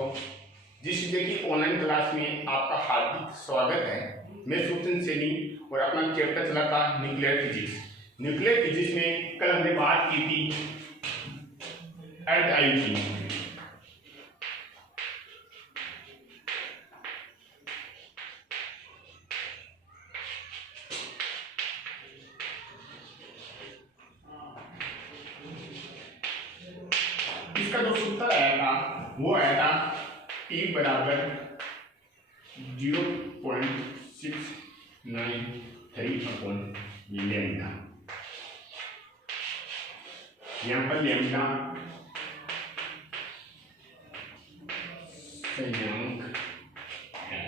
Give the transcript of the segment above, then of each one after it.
दोस्तों, जिस विषय की ऑनलाइन क्लास में आपका हार्दिक स्वागत है। मैं सुप्तन सैनी और अपना चैप्टर चला था न्यूक्लियर फिजिक्स। न्यूक्लियर फिजिक्स में कल हमने बात की थी अर्ध आयु की। इसका जो सूत्र आया था वो आया था T बराबर 0.693 अपॉन लैम्डा। यहाँ पर लैम्डा संयांक है।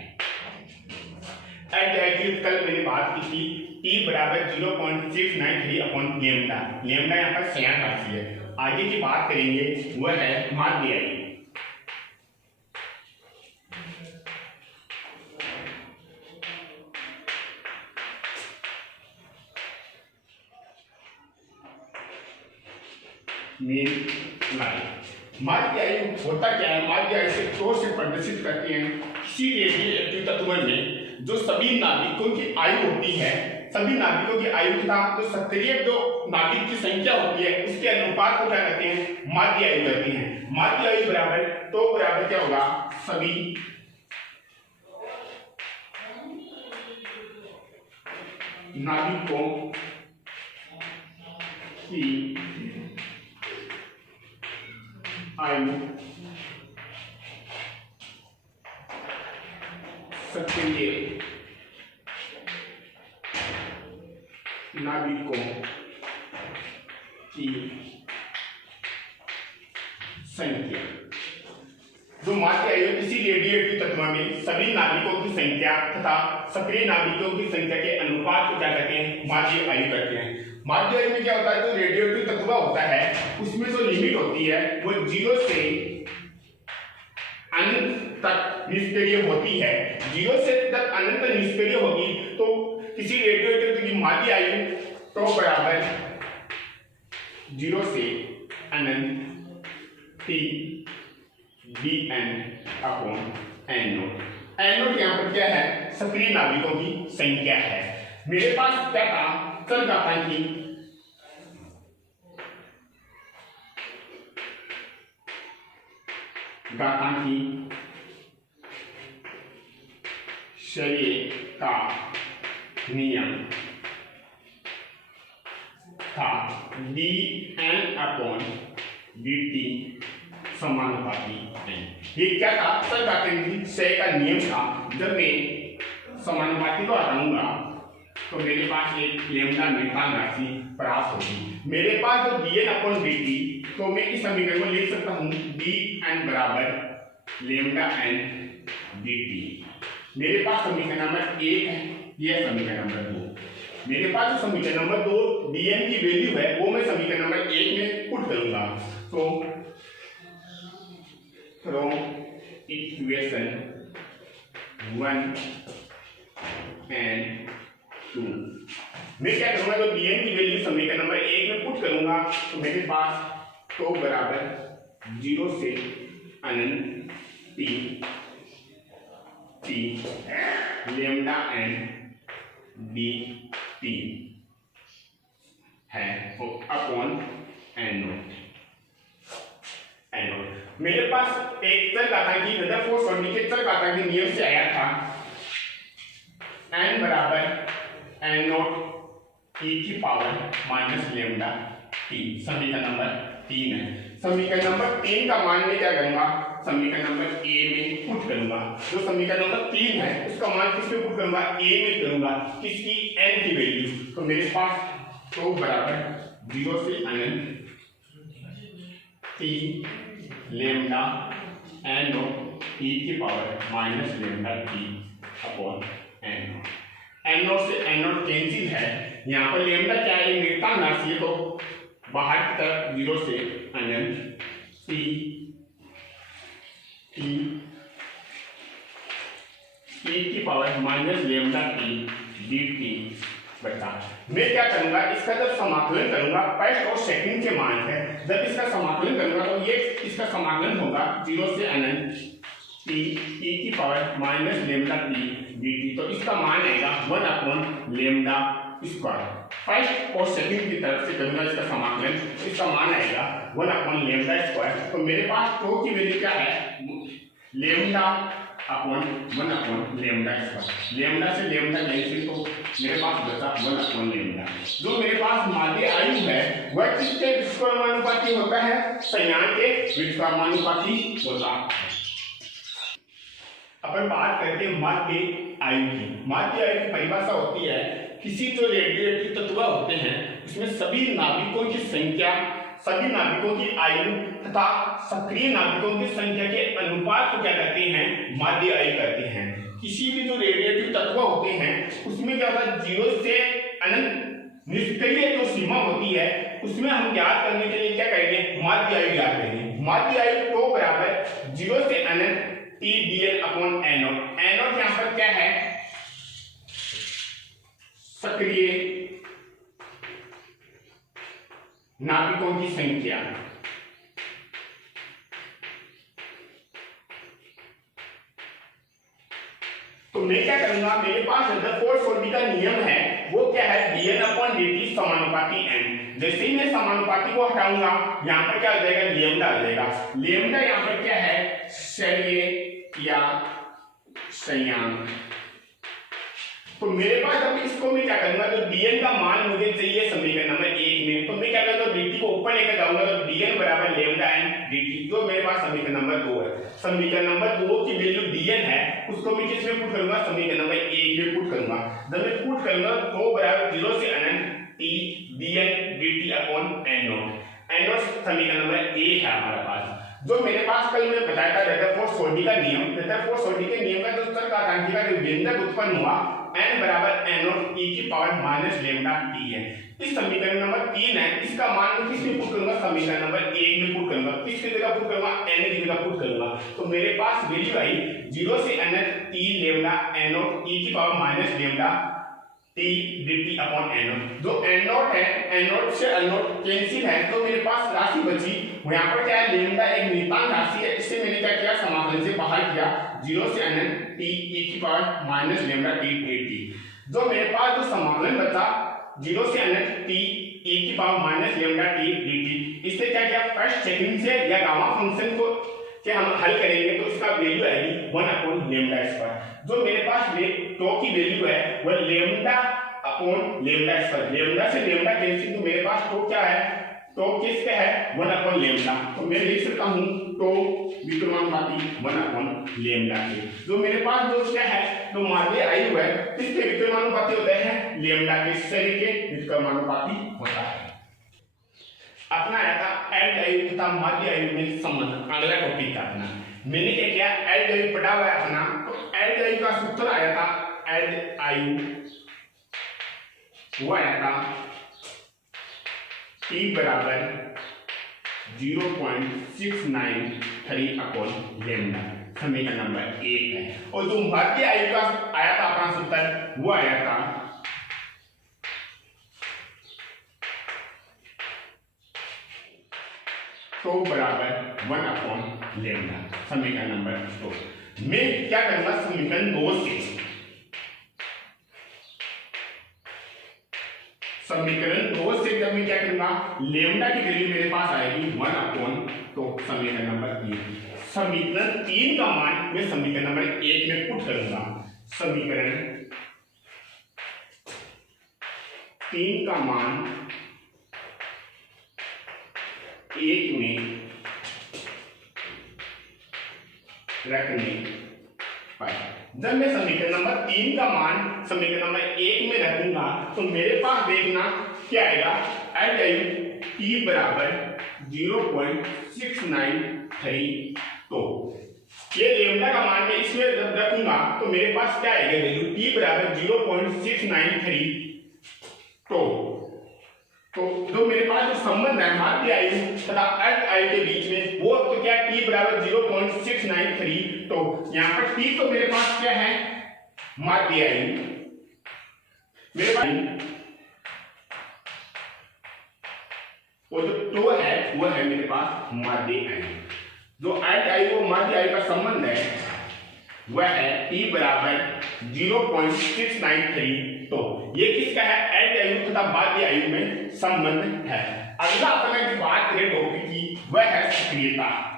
कल मैंने बात की थी T बराबर 0.693 अपॉन लैम्डा। लैम्डा यहाँ पर संयांक राशि है। आगे की बात करेंगे वह है माध्य आयु। माध्य आयु होता क्या है? माध्य आयु से क्रोध से प्रदर्शित करते हैं किसी रेडियोएक्टिव तत्व में जो सभी नाभिकों की आयु होती है, सभी नाभिकों की आयु तथा जो सक्रिय जो नाभिक की संख्या होती है उसके अनुपात को क्या कहते हैं? माध्य आयु कहते हैं। माध्य आयु बराबर क्या होगा? सभी नाभिकों की आयु सक्रिय नाभिकों की संख्या। जो माध्य आयु किसी रेडियोएक्टिव तत्व में सभी नाभिकों की संख्या तथा सक्रिय नाभिकों की संख्या के अनुपात को क्या कहते हैं? माध्य आयु कहते हैं। माध्य आयु में क्या होता है? जो रेडियोएक्टिव तत्व होता है उसमें जो लिमिट होती है वो 0 से अनंत तक निष्क्रिय होती है। 0 से तक अनंत निष्क्रिय होगी तो किसी रेडियोएक्टिव की माध्य आयु तो बराबर 0 से अनंत T dn upon n0। n0 यहाँ पर क्या है? सक्रिय नाभिकों की संख्या है। मेरे पास क्या था? चल घातांकी शरीर का नियम था dn अपॉन dt समानुपाती है। ये क्या था? चल घातांकी क्षय का नियम था। जब मैं समानुपाती को हटाऊंगा तो मेरे पास एक लैम्डा निर्धारक राशि प्राप्त होगी। मेरे पास जो dn अपॉन dt, तो मैं इस समीकरण को लिख सकता हूँ dn बराबर लैम्डा n dt। मेरे पास समीकरण नंबर 1 है, यह समीकरण नंबर 2। मेरे पास जो समीकरण नंबर 2 dn की वैल्यू है वो मैं समीकरण नंबर 1 में पुट करूंगा। तो फ्रॉम इक्वेशन 1 and 2 मैं क्या करूंगा? जो dn की वैल्यू समीकरण नंबर 1 में पुट करूंगा तो मेरे पास तो बराबर 0 से अनंत t लैम्डा n dt है अपॉन n0। मेरे पास एक चर घातांकी रदरफोर्ड के चर घातांकी नियम से आया था n बराबर n0 e की पावर माइनस लैम्डा t। समीकरण नंबर 3 है। समीकरण नंबर 3 का मान मैं क्या करूंगा? समीकरण नंबर a में पुट करूंगा। जो समीकरण नंबर 3 है उसका मान किस में पुट करूंगा? a में करूंगा। किसकी? n की वैल्यू। तो मेरे पास तो बराबर 0 से अनंत t लैम्डा n0 e की power minus lambda t upon n0। n0 से n0 कैंसिल है। यहाँ पर लैम्डा क्या है? निर्धारक राशि है तो बाहर की तरफ 0 से अनंत t e की power minus lambda t dt बचा। मैं क्या करूंगा? इसका जब समाकलन करूंगा, फर्स्ट और सेकंड के मान है, जब इसका समाकलन करूंगा तो ये इसका समाकलन होगा 0 से अनंत टी ई की power minus lambda T D T. तो इसका मान आएगा 1 लेमडा स्क्वायर। फर्स्ट और सेकंड की तरफ से करूंगा इसका समाकलन, इसका मान आएगा 1 लेमडा स्क्वायर। तो मेरे पास टो की वैल्यू क्या है, lambda upon 1 lambda square. Lambda से लेमडा कैंसिल, तो मेरे पास बचा 1 लेमडा। जो मेरे पास माध्य आयु है वह किसके व्युत्क्रमानुपाती होता है, संयान के व्युत्क्रमानुपाती होता है। अपन बात करते हैं माध्य आयु की। माध्य आयु की परिभाषा होती है किसी जो रेडियोएक्टिव तत्व होते हैं उसमें सभी नाभिकों की संख्या, सभी नाभिकों की आयु तथा सक्रिय नाभिकों की संख्या के अनुपात को क्या कहते हैं, माध्य आयु कहते हैं। किसी भी जो रेडियोएक्टिव तत्व होते हैं उसमें क्या होता है, 0 से अनंत निष्क्रिय जो सीमा होती है उसमें हम ज्ञात करने के लिए क्या करेंगे, माध्य आयु ज्ञात करेंगे। माध्य आयु तो बराबर 0 से अनंत T D L upon anode. Anode यहाँ पर क्या है, सक्रिय नाभिकों की संख्या। तो मैं क्या करूंगा, मेरे पास रदरफोर्ड का नियम है वो क्या है, dn अपॉन dt समानुपाती n। जैसे ही मैं समानुपाती को हटाऊंगा यहाँ पर क्या हो जाएगा, लेमडा आ जाएगा। लेमडा यहाँ पर क्या है, शरीय या संयान। तो मेरे पास अब इसको मैं क्या करूंगा, तो dn का मान मुझे चाहिए समीकरण नंबर 1 में, तो मैं क्या करूंगा, dt को ऊपर लेकर जाऊंगा, तो dn बराबर लेमडा n dt, जो मेरे पास समीकरण नंबर 2 है। समीकरण नंबर 2 की वैल्यू dn है, उसको मैं किस में पुट करूंगा, समीकरण नंबर 1 में पुट करूंगा। जब मैं पुट करूंगा तो बराबर 0 से अनंत t dn dt upon n0। n0 समीकरण नंबर 1 है हमारे पास। जो मेरे पास कल मैं बताया था रदरफोर्ड का नियम, रदरफोर्ड के नियम का जो चरघातांकी का जो व्यंजक उत्पन्न हुआ n बराबर n0 e की पावर माइनस लेमडा t है। इस समीकरण नंबर 3 है, इसका मान मैं किस में पुट करूंगा, समीकरण नंबर 1 में पुट करूंगा। किसकी जगह पुट करूंगा, n की जगह पुट करूंगा। तो मेरे पास वैल्यू आई 0 से अनंत t लेमडा n0 e की power minus lambda t dt upon n0। जो n0 है, n0 से n0 कैंसिल है, तो मेरे पास राशि बची यहाँ पर क्या है, लेमडा एक नियतांक राशि है। इससे मैंने क्या किया, समाकलन से बाहर किया 0 से अनंत t e की power minus lambda t dt। जो मेरे पास जो समाकलन बचा 0 से अनंत t e की power minus lambda t dt, इससे क्या किया, फर्स्ट सेकंड से या गामा फंक्शन को कि हम हल करेंगे तो इसका वैल्यू आएगी 1 लेमडा स्क्वायर। जो मेरे पास टो की वैल्यू है वह lambda upon lambda square. Lambda से लेमडा कैंसिल, तो मेरे पास टो क्या है, टो किसका है, 1 लेमडा। तो मैं लिख सकता हूं टो व्युत्क्रमानुपाती 1 लेमडा के। जो मेरे पास जो क्या है, तो माध्य आयु है किसके व्युत्क्रमानुपाती होता है, लेमडा के, शरीर के व्युत्क्रमानुपाती होता है। अपना आया था एल्ड आयु तथा माध्य आयु में संबंध, अगला टॉपिक था अपना। मैंने क्या किया, एल्ड आयु पढ़ा हुआ है अपना, तो एल्ड आयु का सूत्र आया था, एल्ड आयु वो आया था t बराबर 0.693 अपॉन लेमडा, समीकरण नंबर 1 है। और जो माध्य आयु का आया था अपना सूत्र वो आया था तो बराबर 1 अपॉन लेमडा, समीकरण नंबर 2। मैं क्या करूंगा, समीकरण 2 से जब मैं क्या करूंगा, लेमडा की वैल्यू मेरे पास आएगी 1 अपॉन, तो समीकरण नंबर 3। समीकरण 3 का मान मैं समीकरण नंबर 1 में पुट करूंगा। समीकरण 3 का मान 1 में रखने पर, जब मैं समीकरण नंबर 3 का मान समीकरण नंबर 1 में रखूंगा तो मेरे पास देखना क्या आएगा, एल्ड आयु t बराबर 0.693। तो ये लेमडा का मान मैं इसमें रखूंगा तो मेरे पास क्या आएगा, वैल्यू t बराबर 0.693। तो जो मेरे पास जो संबंध है माध्य आयु तथा एल्ड आयु के बीच में वो तो क्या, t बराबर 0.693। तो यहाँ पर t तो मेरे पास क्या है, माध्य आयु, मेरे पास वो जो टो है वो है मेरे पास माध्य आयु। जो एल्ड आयु और माध्य आयु का संबंध है वह है P बराबर 0.693। तो ये किसका है? एड आयु तथा बाध्य आयु में संबंध है। अगला अपने की बात करें टॉपिक की, वह है सक्रियता।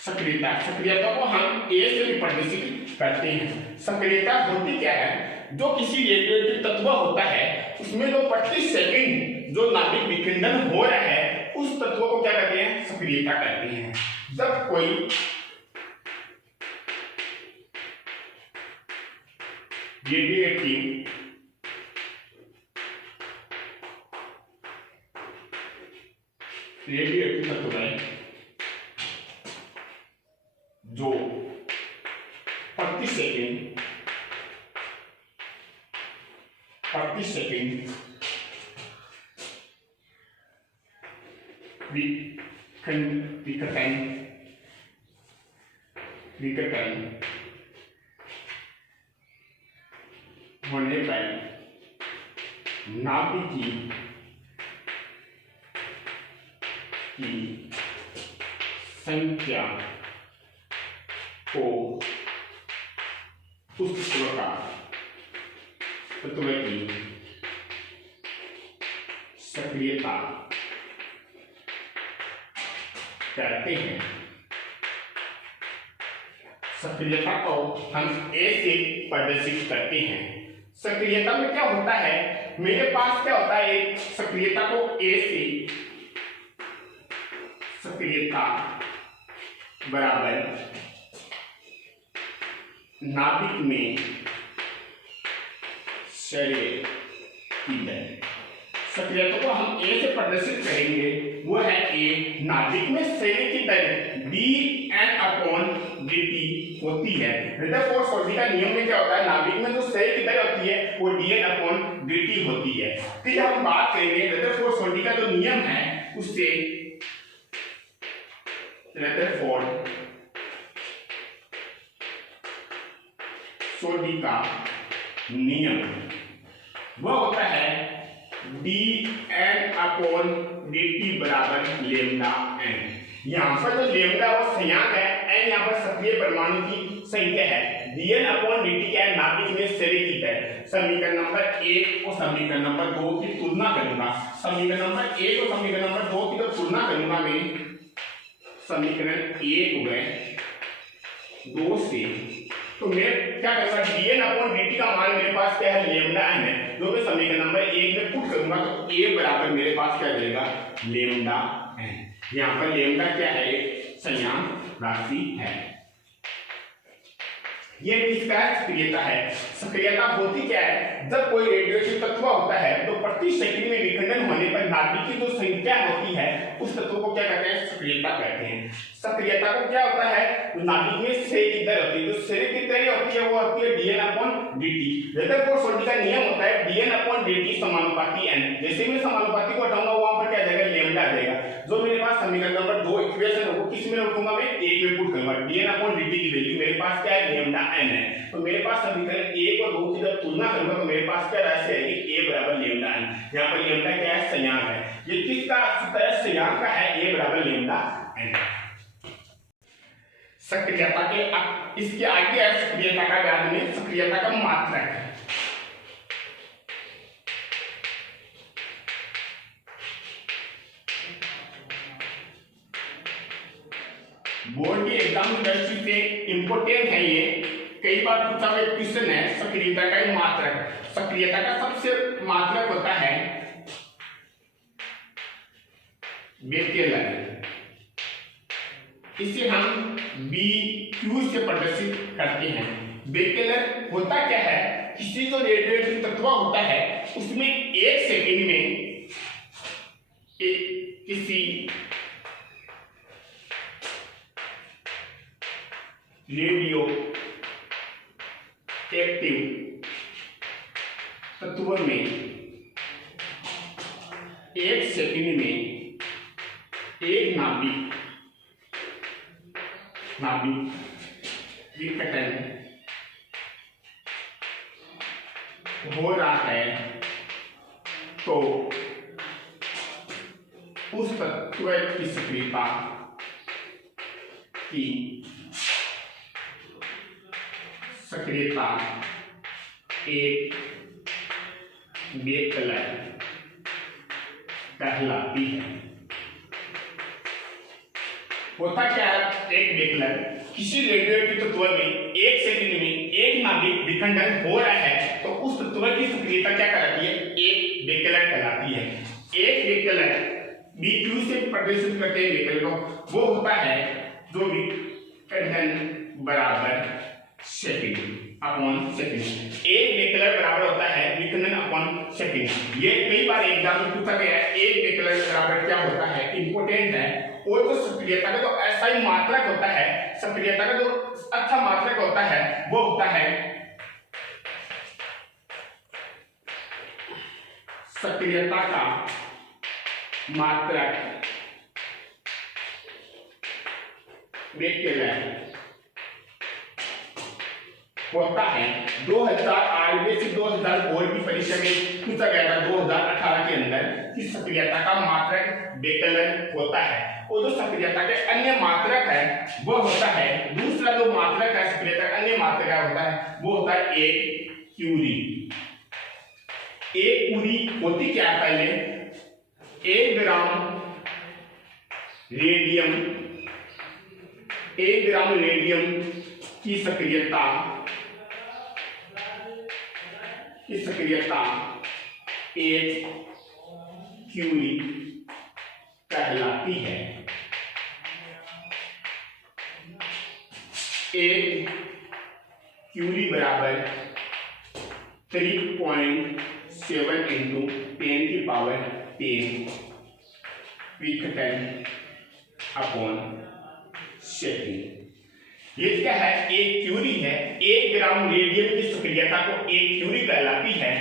सक्रियता को हम ए से भी प्रदर्शित करते हैं। सक्रियता होती क्या है? जो किसी रेडियोएक्टिव तत्व होता है उसमें जो प्रति सेकंड जो नाभिक विखंडन हो रहा है उस तत्व को क्या कहते हैं? सक्रियता कहते हैं। जब कोई रेडियोएक्टिव तत्व है जो प्रति सेकंड विकटन होने पर नाभिक की संख्या को उस तत्व की सक्रियता कहते हैं। सक्रियता को हम ए से प्रदर्शित करते हैं। सक्रियता में क्या होता है? मेरे पास क्या होता है? एक सक्रियता को ए से सक्रियता बराबर नाभिक में शरीर की दर। सक्रियता को हम ए से प्रदर्शित करेंगे, वो है ए नाभिक में शरीर की दर dN/dt होती है। रदरफोर्ड का नियम में क्या होता है? नाभिक में जो शरीर की दर होती है वो dN/dt होती है। फिर हम बात करेंगे रदरफोर्ड का जो नियम है उससे रदरफोर्ड का नियम वह होता है dN/dt बराबर लेमडा n। यहाँ पर जो लेमडा वो संख्याक है, n यहाँ पर सक्रिय परमाणु की संख्या है, dN/dt क्या है? नाभिक में शरीर की दर। समीकरण नंबर 1 और समीकरण नंबर 2 की तुलना करूंगा। समीकरण नंबर 1 और समीकरण नंबर 2 की जब तुलना करूंगा मैं, समीकरण 1 में 2 से, तो मैं क्या करूंगा? dN/dt का मान मेरे पास क्या है? लेमडा n है, जो मैं समीकरण नंबर 1 में पुट करूंगा तो a बराबर मेरे पास क्या जाएगा? Lambda n। यहाँ पर लेमडा क्या है? एक संख्याक राशि है। ये किसका सक्रियता है? सक्रियता होती क्या है? जब कोई रेडियोएक्टिव तत्व होता है तो प्रति सेकंड में विखंडन होने पर नाभिक की जो संख्या होती है उस तत्व को क्या कहते हैं? सक्रियता कहते हैं। सक्रियता को क्या होता है? नाभिक में शरीर की दर होती है, जो शरीर की दर होती है वो होती है dN/dt। रदरफोर्ड का नियम होता है dN/dt समानुपाती n। जैसे मैं समानुपाती को हटाऊंगा वहां पर क्या जाएगा? लेमडा आ जाएगा। जो मेरे पास समीकरण नंबर 2 इक्वेशन है वो किस में रखूंगा? मैं 1 में पुट करूंगा। dN/dt की वैल्यू मेरे पास क्या है? लेमडा n है। तो मेरे पास समीकरण 1 और 2 की जब तुलना करूंगा तो मेरे पास क्या राशि आएगी? a बराबर लेमडा n। यहाँ पर लेमडा क्या है? संख्याक है। ये किसका संख्याक का है? a बराबर लेमडा n। सक्रियता के इसके आगे है सक्रियता का व्याध में सक्रियता का मात्रक। बोर्ड के एग्जाम दृष्टि से इंपोर्टेंट है ये। कई बार पूछा हुआ क्वेश्चन है सक्रियता का मात्रक। सक्रियता का सबसे मात्रक होता है बेकेलर। इसे हम BQ से प्रदर्शित करते हैं। बेकेलर होता क्या है? किसी जो रेडियोएक्टिव तत्व होता है उसमें 1 सेकंड में किसी रेडियो एक्टिव तत्व में 1 सेकंड में एक नाभिक विघटन हो रहा है तो उस तत्व की सक्रियता की सक्रियता एक बेकलर कहलाती है। होता क्या है, एक बेकलर किसी रेडियोएक्टिव तत्व में 1 सेकंड में एक नाभिक विखंडन हो रहा है तो उस तत्व की सक्रियता क्या कहलाती है, एक बेकलर कहलाती है। एक बेकलर BQ से प्रदर्शित करते हैं बेकलर को, वो होता है जो विखंडन बराबर सेकंड अपॉन सेकंड। एक बेकलर बराबर होता है विखंडन अपॉन सेकंड। ये कई बार एग्जाम में पूछा गया है, एक बेकलर बराबर क्या होता है, इंपॉर्टेंट है। और जो सक्रियता का जो ऐसा ही मात्रक होता है, सक्रियता का जो अच्छा मात्रक होता है वो होता है सक्रियता का मात्रक बेकलर होता है 2008 में से 2000 बोर्ड की परीक्षा में पूछा गया था 2018 के अंदर कि सक्रियता का मात्रक बेकलर होता है। और जो सक्रियता के अन्य मात्रक है वो होता है, दूसरा जो मात्रक है सक्रियता का अन्य मात्रक है होता है वो होता है एक क्यूरी। एक क्यूरी होती क्या है, पहले 1 ग्राम रेडियम की सक्रियता एक क्यूरी कहलाती है। एक क्यूरी बराबर 3.7 इंटू 10 की पावर 10 विखंडन अपॉन सेकंड। ये क्या है, एक क्यूरी है। 1 ग्राम रेडियम की सक्रियता को एक क्यूरी कहलाती है।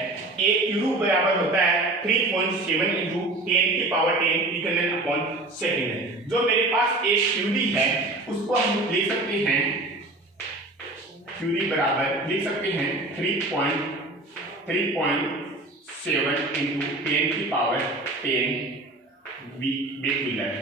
एक क्यूरी बराबर होता है 3.7 इंटू 10 की पावर 10 विखंडन अपॉन सेकंड। जो मेरे पास एक क्यूरी है उसको हम लिख सकते हैं, क्यूरी बराबर लिख सकते हैं 3.7 इंटू 10 की पावर 10 बेकलर।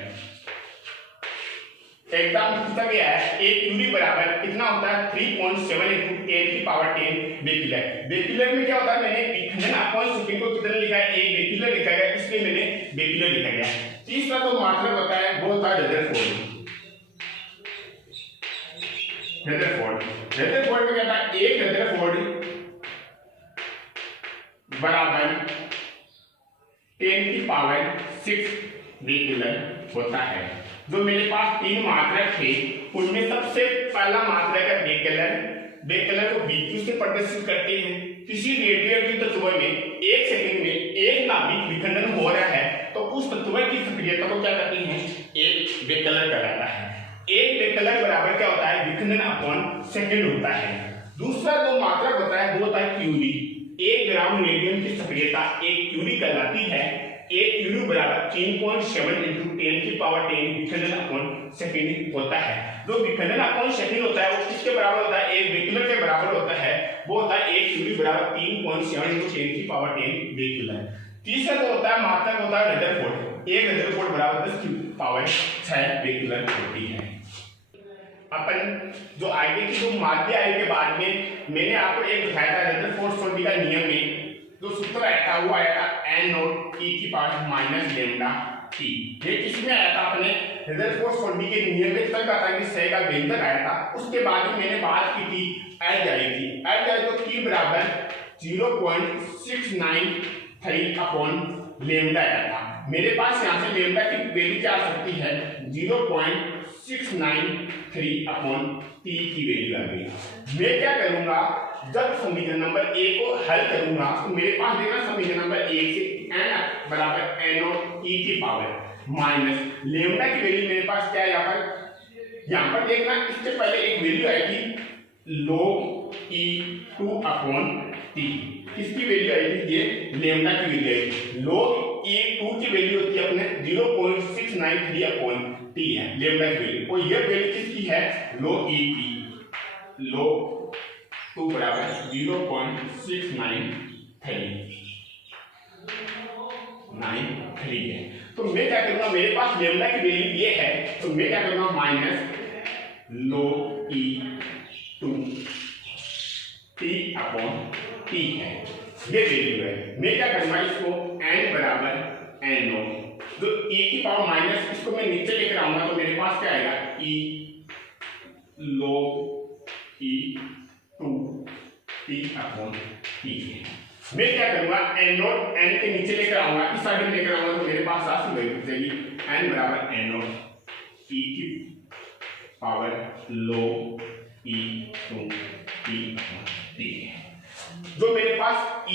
एग्जाम पूछा गया है एक क्यूरी बराबर कितना होता है 3.7 इंटू 10 की पावर 10 बेकलर। बेकलर में क्या होता है, मैंने विखंडन अपॉन सेकंड को कितना लिखा है, एक बेकलर लिखा गया, इसलिए मैंने बेकलर लिखा गया। तीसरा जो मात्रक होता है वो होता है रदरफोर्ड। रदरफोर्ड में क्या था, एक रदरफोर्ड बराबर 10 की पावर 6 बेकलर होता है। जो मेरे पास 3 मात्रक थे उनमें सबसे पहला मात्रक है बेकलर। बेकलर को BQ से प्रदर्शित करते हैं। किसी रेडियोएक्टिव तत्व में 1 सेकंड में एक नाभिक विखंडन हो रहा है तो उस तत्व की सक्रियता को क्या कहते हैं, एक बेकलर कहलाता है। एक बेकलर बराबर क्या होता है, विखंडन अपॉन सेकंड होता है। दूसरा जो मात्रक होता है वो होता है क्यूरी। 1 ग्राम रेडियम की सक्रियता एक क्यूरी कहलाती है। एक क्यूरी बराबर 3.7 इंटू 10 की पावर 10 विखंडन अपॉन सेकंड होता है। जो विखंडन अपॉन सेकंड होता है वो किसके बराबर होता है, एक बेकलर के बराबर होता है। वो होता है एक क्यूरी बराबर 3.7 इंटू 10 की पावर 10 बेकलर। तीसरा जो होता है मात्रक होता है रदरफोर्ड। एक रदरफोर्ड बराबर 10 की पावर 6 बेकलर होती है। अपन जो आगे की जो माध्य आयु के बाद में मैंने आपको एक दिखाया था रदरफोर्ड-सोल्डी का नियम में जो सूत्र आया था वो आया था n0 e की पावर माइनस लैम्डा t। ये किसमें आया था, अपने रदरफोर्ड-सोल्डी के नियम में तक आता है कि सह का व्यंजक आया था। उसके बाद में मैंने बात की थी एज आई तो t बराबर 0.693 अपॉन लैम्डा आया था। मेरे पास यहाँ से लैम्डा की वैल्यू क्या आ सकती है, 0.693 अपॉन t की वैल्यू आ गई। मैं क्या करूंगा, जब समीकरण नंबर 1 को हल करूंगा तो मेरे पास देखना समीकरण नंबर 1 से n बराबर n0 e की पावर माइनस लैम्डा की वैल्यू मेरे पास क्या है, यहाँ पर देखना इससे पहले एक वैल्यू आई थी log e2 अपॉन t। किसकी वैल्यू आई थी, ये लैम्डा की वैल्यू आई थी। log e2 की वैल्यू होती है अपने 0.693 अपॉन t है लैम्डा की वैल्यू। और ये वैल्यू किसकी है, log e2 log 2 बराबर 0.693 है। तो मैं क्या करूंगा, मेरे पास लैम्डा की वैल्यू ये है तो मैं क्या करूंगा minus log e two T upon T है, ये वैल्यू है। मैं क्या करूंगा, इसको n बराबर n नॉट, जो e की पावर माइनस, इसको मैं नीचे लेकर आऊंगा तो मेरे पास क्या आएगा, e log e two T upon T है। मैं क्या करूंगा, n नॉट n के नीचे लेकर आऊंगा, इस साइड में लेकर आऊंगा तो मेरे पास राशि बचेगी n बराबर n नॉट e की power log e two T upon T है। जो मेरे पास e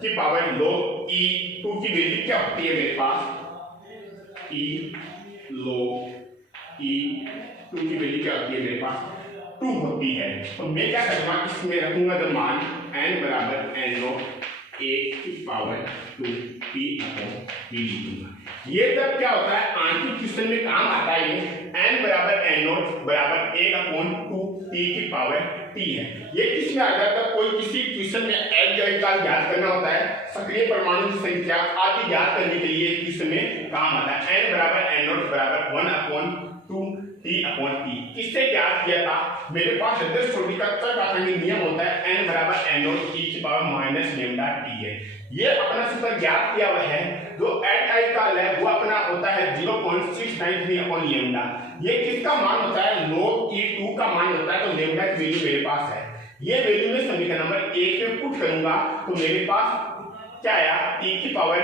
की पावर log e टू की वैल्यू क्या होती है, मेरे पास e log e टू की वैल्यू क्या होती है, मेरे पास 2 होती है। तो मैं क्या करूंगा, इसमें रखूंगा द मान n बराबर n नॉट a की पावर 2 t अपॉन t लिखूंगा। ये तब क्या होता है, आंशिक क्वेश्चन में काम आता है। ये n बराबर n नॉट बराबर 1 अपॉन 2 t की पावर t है। ये किस में आ जाता है, कोई किसी क्वेश्चन में एल का ज्ञात करना होता है, सक्रिय परमाणु की संख्या आदि ज्ञात करने के लिए क्वेश्चन में काम आता है। n बराबर n नॉट बराबर 1 अपॉन 2 t अपॉन t किससे ज्ञात किया था, मेरे पास रदरफोर्ड छोटी का चरघातांकी नियम होता है n बराबर n नॉट e की पावर माइनस लैम्डा t है। ये अपना सूत्र ज्ञात किया हुआ है। जो ni का है वो अपना होता है 0.693 अपॉन लैम्डा। ये किसका मान होता है, log e2 का मान होता है। तो लैम्डा की वैल्यू मेरे पास है, ये वैल्यू में समीकरण नंबर 1 में पुट करूंगा तो मेरे पास क्या आया, e की पावर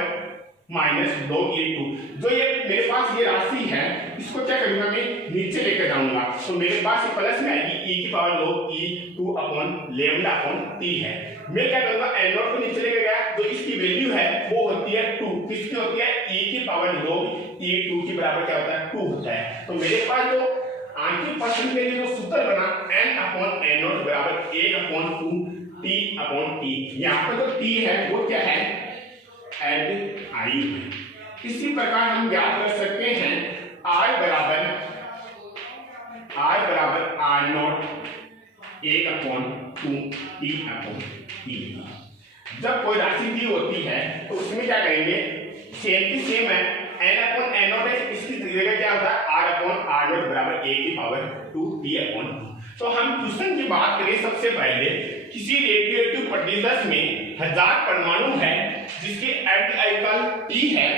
माइनस log e2। जो ये मेरे पास ये राशि है, इसको क्या करूंगा, मैं नीचे लेकर जाऊंगा तो मेरे पास प्लस में आएगी e की power log e2 upon lambda upon t है। मैं क्या करूंगा, n नॉट को नीचे लेकर गया, जो इसकी वैल्यू है वो होती है 2, किसकी होती है, e की पावर log e2 की बराबर क्या होता है, 2 होता है। तो मेरे पास जो आंशिक फंक्शन के लिए जो सूत्र बना n अपॉन n नॉट बराबर 1 अपॉन 2 t अपॉन t, यहाँ पर जो t है वो क्या है, एड आई। इसी प्रकार हम ज्ञात कर सकते हैं r बराबर r not 1 upon 2 t upon t। जब कोई राशि दी होती है तो उसमें क्या करेंगे, सेम की सेम है, n अपॉन n नॉट है, इसकी जगह क्या होता है r अपॉन r नॉट बराबर 1 की पावर 2 t अपॉन 2। तो हम क्वेश्चन की बात करें, सबसे पहले किसी रेडियोएक्टिव प्रतिदर्श में 1000 परमाणु है जिसके एल्डिहाइड T है,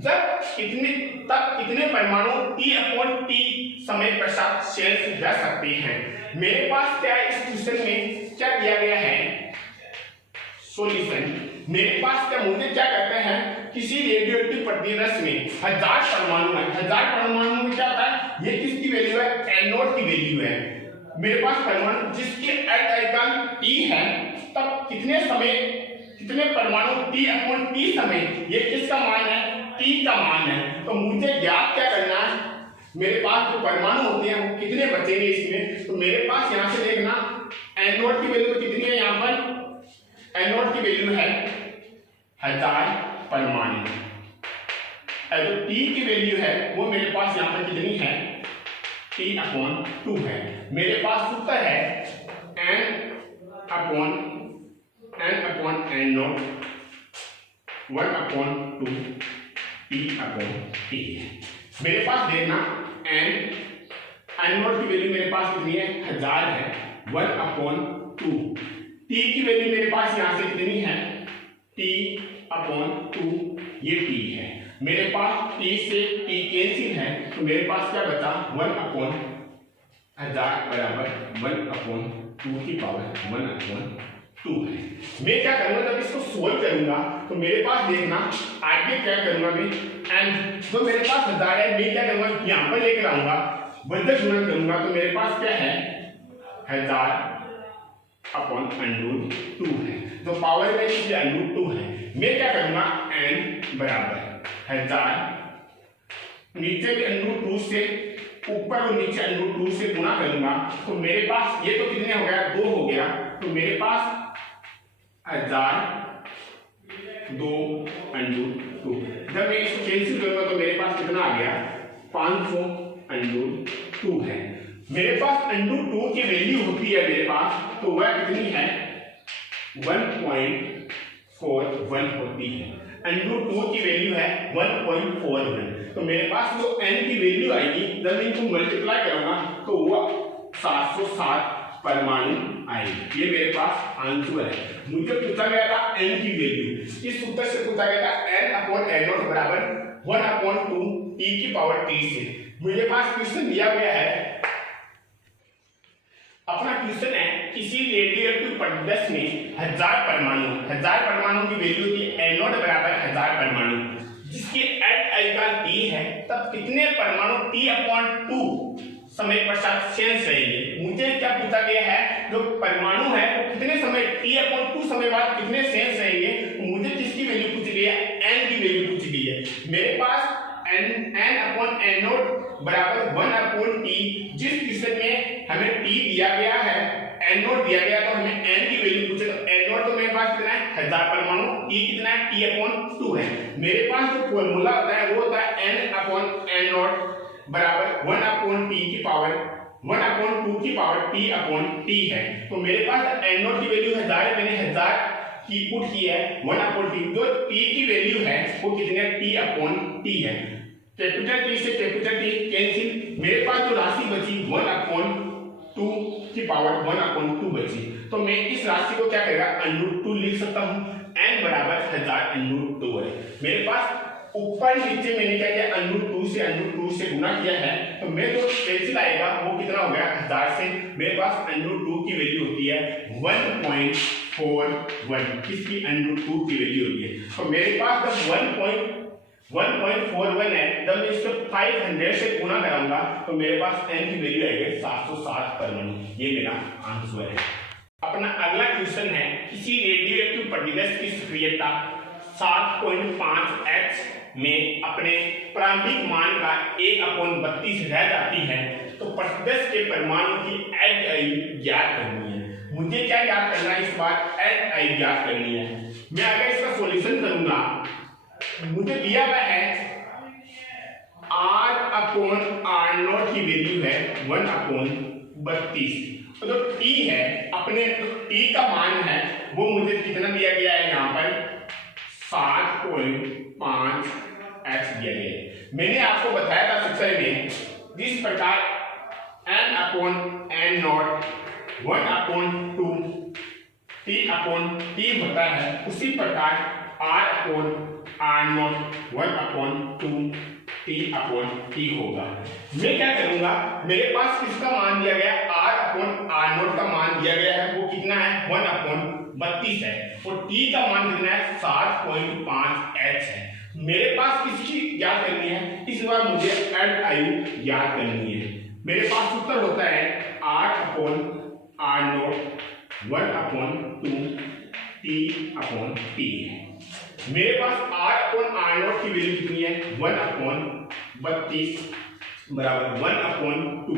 जब कितने परमाणु T अपॉन T समय पश्चात शेष रह सकते हैं। मेरे पास क्या है, इस क्वेश्चन में क्या दिया गया है, सॉल्यूशन। मेरे पास क्या, मुझे क्या कहते हैं, किसी रेडियोएक्टिव प्रतिदर्श में 1000 परमाणु है। 1000 परमाणु में क्या होता है, ये किसकी वैल्यू है, n नॉट की वैल्यू है। मेरे पास परमाणु जिसके एल्डिहाइड T है, तब कितने परमाणु T अपॉन T समय, ये किसका मान है, T का मान है। तो मुझे ज्ञात क्या करना है, मेरे पास जो परमाणु होते हैं वो कितने बचेंगे इसमें। तो मेरे पास यहाँ से देखना n नॉट की वैल्यू कितनी है, यहाँ पर n नॉट की वैल्यू है 1000 परमाणु, जो T की वैल्यू है वो मेरे पास यहाँ पर कितनी है, T अपॉन 2 है। मेरे पास सूत्र है n upon n not 1 upon 2 t upon t है। मेरे पास देखना n नॉट की वैल्यू मेरे पास कितनी है, 1000 है, 1 अपॉन 2। t की वैल्यू मेरे पास यहाँ से कितनी है, t अपॉन 2, ये t है। मेरे पास t से t कैंसिल है, तो मेरे पास क्या बचा, 1 अपॉन 1000 बराबर 1 अपॉन 2 की पावर 1 अपॉन 2 है। मैं क्या करूंगा, जब इसको सोल्व करूंगा तो मेरे पास देखना आगे क्या करूंगा, मैं n जो मेरे पास 1000 है, मैं क्या करूंगा, यहाँ पर लेकर आऊंगा, बंधक गुणन करूंगा तो मेरे पास क्या है, 1000 अपॉन √2 है, तो पावर में इसलिए √2 है। मैं क्या करूंगा, n बराबर 1000 नीचे के √2 से ऊपर और नीचे √2 से गुणा करूंगा तो मेरे पास ये तो कितने हो गया, 2 हो गया। तो मेरे पास 1000 2 √2, जब मैं इसको कैंसिल करूंगा तो मेरे पास कितना आ गया, 500 √2 है। मेरे पास √2 की वैल्यू होती है मेरे पास, तो वह कितनी है, 1.41 होती है। √2 की वैल्यू है 1.41। तो मेरे पास जो n की वैल्यू आएगी जब मैं इनको मल्टीप्लाई करूंगा तो वो 707 परमाणु आएगी। ये मेरे पास आंसर है। मुझे पूछा गया था n की वैल्यू, इस सूत्र से पूछा गया था n/n0 बराबर 1/2 t की पावर t से। मेरे पास क्वेश्चन दिया गया है, अपना क्वेश्चन है किसी रेडियोएक्टिव पदार्थ में 1000 परमाणु की वैल्यू होती है n0 बराबर 1000 परमाणु, जिसकी HI का T है, तब कितने परमाणु T/2 समय पश्चात शेष रहेंगे। मुझे क्या पूछा गया है, जो परमाणु है वो कितने समय T/2 समय बाद कितने शेष रहेंगे। मुझे किसकी वैल्यू पूछी गई है, n की वैल्यू पूछी गई है। मेरे पास n/n0 बराबर 1/t, जिस क्वेश्चन में हमें t दिया गया है, n0 दिया गया तो हमें n की वैल्यू पूछे, तो n0 तो मेरे पास कितना है 1000 परमाणु, t कितना है T/2 है। मेरे पास जो फॉर्मूला होता है वो होता है n/n0 बराबर 1/t की पावर 1/2 की पावर t/t है। तो मेरे पास n0 की वैल्यू 1000 है, मैंने 1000 की पुट की है 1/t, जो t की वैल्यू है वो कितनी है T/t है। कैपिटल T से कैपिटल T कैंसिल, मेरे पास जो राशि बची 1/2 की पावर 1/2 बची। तो मैं इस राशि को क्या करेगा √2 लिख सकता हूँ, n बराबर 1000 √2 है। मेरे पास ऊपर नीचे मैंने क्या किया √2 से गुना किया है, तो मैं जो कैंसिल आएगा वो कितना हो गया 1000 से। मेरे पास √2 की वैल्यू होती है 1.41, किसकी √2 की वैल्यू होती है। तो मेरे पास जब 1.41 है, जब मैं इसको 500 से गुना कराऊंगा तो मेरे पास n की वैल्यू आएगी 707 परमाणु। ये मेरा आंसर है। अपना अगला क्वेश्चन है, किसी रेडियोएक्टिव पदार्थ की सक्रियता 7.5h में अपने प्रारंभिक मान का 1/32 रह जाती है, तो पदार्थ के परमाणु की HI ज्ञात करनी है। मुझे क्या ज्ञात करना है, इस बार HI ज्ञात करनी है। मैं अगर इसका सॉल्यूशन करूंगा, मुझे दिया हुआ है R/R0 की वैल्यू है 1/32, तो जो T है, अपने T का मान है वो मुझे कितना दिया गया है, यहाँ पर 7.5h दिया गया है। मैंने आपको बताया था शिक्षा में, जिस प्रकार n/n0 1/2 T/T होता है, उसी प्रकार R/R0 1/2 T/T होगा। मैं क्या करूंगा, मेरे पास किसका मान दिया गया, R/R0 का मान दिया गया है, वो कितना है 1/32 है, और T का मान कितना है 7.5h है। मेरे पास किसकी ज्ञात करनी है, इस बार मुझे HI ज्ञात करनी है। मेरे पास उत्तर होता है R/R0 1/2 T/T है। मेरे पास R/R0 की वैल्यू कितनी है 1/32 बराबर 1/2,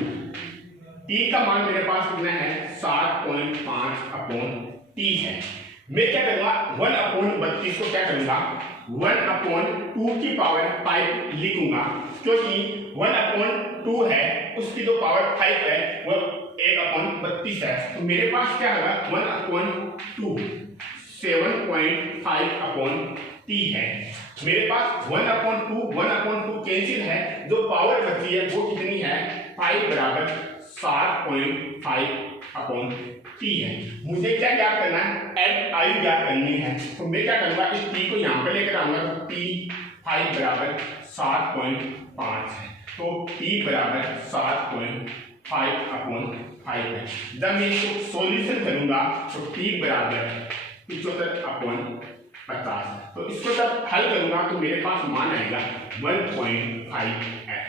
T का मान मेरे पास कितना है 7.5/T है। मैं क्या करूंगा 1/32 को क्या करूंगा 1/2 की पावर 5 लिखूंगा, क्योंकि 1/2 है उसकी जो पावर 5 है वो 1/32 है। तो मेरे पास क्या होगा 1/2 7.5/T है। मेरे पास 1/2 कैंसिल है, जो पावर बची है वो कितनी है 5 बराबर 7.5/T है। मुझे क्या ज्ञात करना है HI ज्ञात करनी है। तो मैं क्या करूंगा, इस T को यहाँ पे लेकर आऊंगा, तो T 5 बराबर 7.5 है, तो T बराबर 7.5/5 है। जब मैं इसको सॉल्यूशन करूंगा तो T बराबर 75/50, तो इसको जब हल करूंगा तो मेरे पास मान आएगा 1.5h है।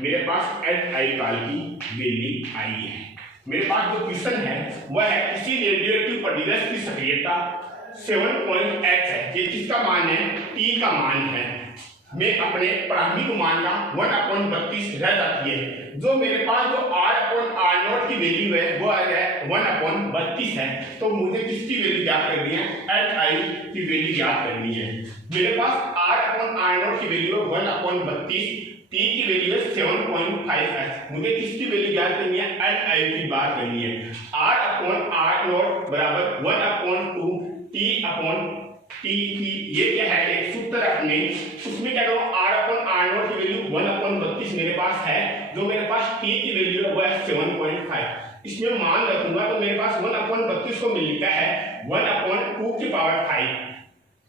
मेरे पास HI काल की वैल्यू आई है। मेरे पास जो क्वेश्चन है वह है, किसी रेडियोएक्टिव पदार्थ की सक्रियता 7.h है। ये किसका मान है, T का मान है। मैं अपने प्रारंभिक मान का 1/32 रह जाती है, जो मेरे पास जो R/R0 की वैल्यू है वो आ गया 1/32 है। तो मुझे किसकी वैल्यू ज्ञात करनी है, HI की वैल्यू ज्ञात करनी है। मेरे पास R/R0 की वैल्यू है 1/32, T की वैल्यू है 7.5h। मुझे किसकी वैल्यू ज्ञात करनी है, HI की बात करनी है। R/R0 बराबर 1/2 T/T टी की ये क्या है एक सूत्र अपने, उसमें क्या करूँ r अपन r0 की वैल्यू 1/32 मेरे पास है, जो मेरे पास t की वैल्यू है वो है 7.5, इसमें मान रखूंगा तो मेरे पास 1/32 को मिलता है 1/2 की पावर 5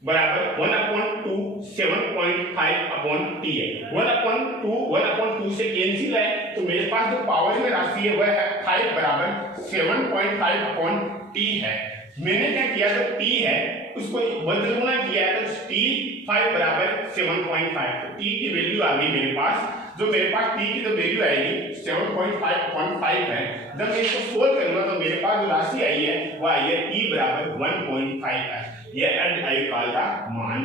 बराबर 1/2 7.5/t है। 1/2 से कैंसिल है तो मेरे पास जो पावर में राशि है वह है 5 बराबर 7.5/t है। मैंने क्या किया जो t है उसको वर्गमूल किया है तो t 5 बराबर 7.5, तो t की वैल्यू आ गई मेरे पास, जो मेरे पास t की जो वैल्यू आएगी 7.5/5 है। जब मैं इसको सोल्व करूंगा तो मेरे पास जो राशि आई है वो आई है t बराबर 1.5 है। ये एंड आई कॉल का मान